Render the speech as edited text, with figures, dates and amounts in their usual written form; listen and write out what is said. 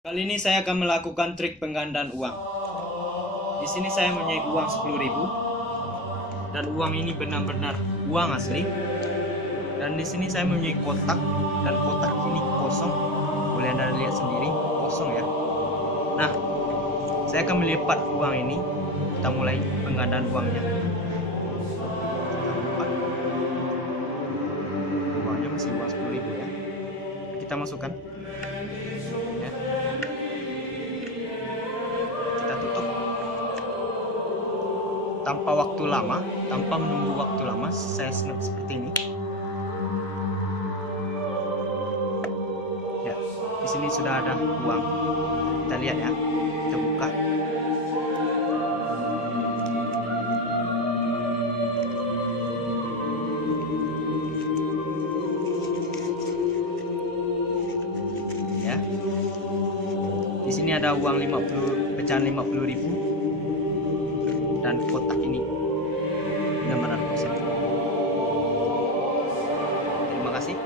Kali ini saya akan melakukan trik penggandaan uang. Di sini saya mempunyai uang 10.000 dan uang ini benar-benar uang asli. Dan di sini saya mempunyai kotak dan kotak ini kosong. Boleh Anda lihat sendiri, kosong ya. Nah, saya akan melipat uang ini. Kita mulai penggandaan uangnya. Kita lipat. Uangnya masih uang 10.000 ya. Kita masukkan. Ya. Kita tutup tanpa waktu lama, tanpa menunggu waktu lama. Saya snap seperti ini. Ya, di sini sudah ada uang. Kita lihat ya. Kita buka. Ya. Di sini ada uang 50, pecahan 50.000 dan kotak ini benar-benar kosong. Terima kasih.